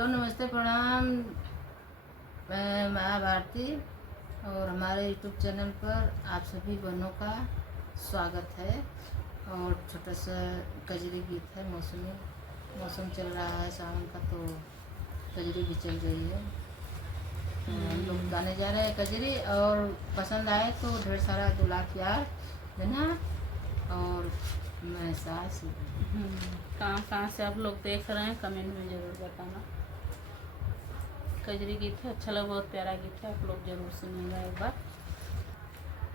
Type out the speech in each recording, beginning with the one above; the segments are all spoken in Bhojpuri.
हेलो नमस्ते प्रणाम। मैं माया भारती और हमारे यूट्यूब चैनल पर आप सभी बहनों का स्वागत है। और छोटा सा कजरी गीत है। मौसम चल रहा है सावन का, तो कजरी भी चल रही है। तो हम लोग गाने जा रहे हैं कजरी, और पसंद आए तो ढेर सारा 2 लाख प्यार देना। और मैं सास कहाँ से आप लोग देख रहे हैं कमेंट में ज़रूर बताना। कजरी गीत है, अच्छा लगा, बहुत प्यारा गीत है, आप लोग जरूर सुनिएगा एक बार।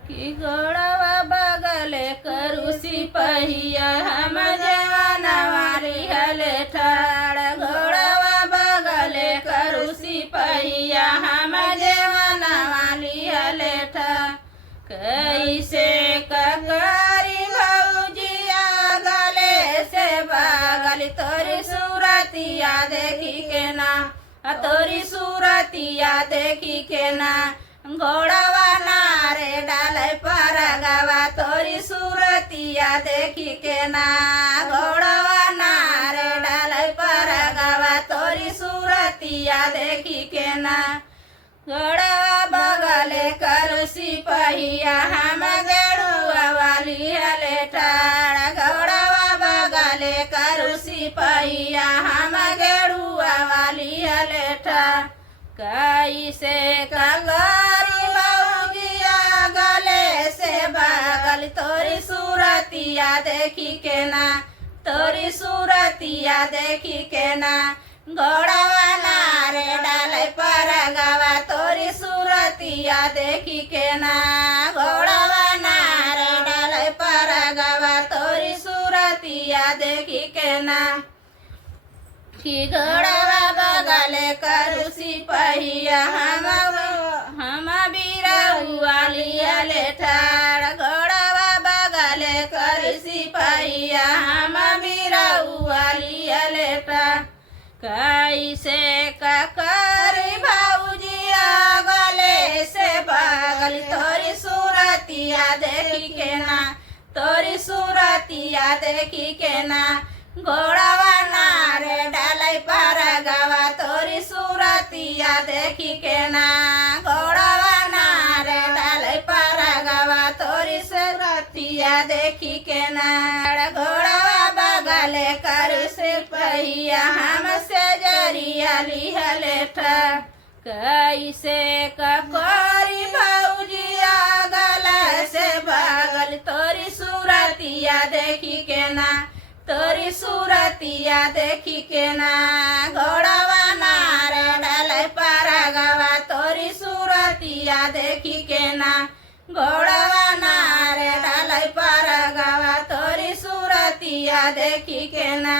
कि घोड़वा बगले करुसी पहिया हम जवाना वाली हले ठाड़। घोड़वा बगले करुसी पहिया हम जवाना वाली हले ठाड़। कैसे ककरी भौजिया गले से बगल तोरी सूरतिया देखी के ना, तोरी सूरतिया देखी के ना। घोड़वा नारे डाले पर गवा तोरी सूरतिया देखी के ना। घोड़वा नारे डाले पर गवा तोरी सूरतिया देखी के ना। घोड़वा बगले करुसी पहिया हम गेड़ुआ वाली हले ठाड़। घोड़वा बगले करुसी पहिया हम गेड़ुआ वाली हले ठाड़। कैसे कगरी भौजिया गले से बगल तोरी सूरतिया देखी के ना, तोरी सूरतिया देखी के ना। घोड़वा नारे डाले पर गवा तोरी सूरतिया देखी के ना। घोड़वा नारे डाले पर गवा तोरी सूरतिया देखी के ना। कि घोड़वा बगले करुसी पहिया हम बिरहुआ लिहले ठाड़। घोड़वा बगले करुसी पहिया हम बिरहुआ लिहले ठाड़। कैसे ककरी भौजिया गले से बगल तोरी सूरतिया देखी के ना, तोरी सूरतिया देखी के ना। घोड़वा नारे डाले पर गवा तोरी सूरतिया देखी के ना। घोड़वा नारे डाले पर गवा तोरी सूरतिया देखी के ना। घोड़वा बगले करुसी पहिया हमसे जरिया लिहले ठाड़। कैसे ककरी भौजिया गला से बगल तोरी सूरतिया देखी के ना, तोरी सूरतिया देखी के ना। घोड़वा नारे डाले पर गवा तोरी सूरतिया देखी के ना। घोड़वा नारे डाले पर गवा तोरी सूरतिया देखी के ना।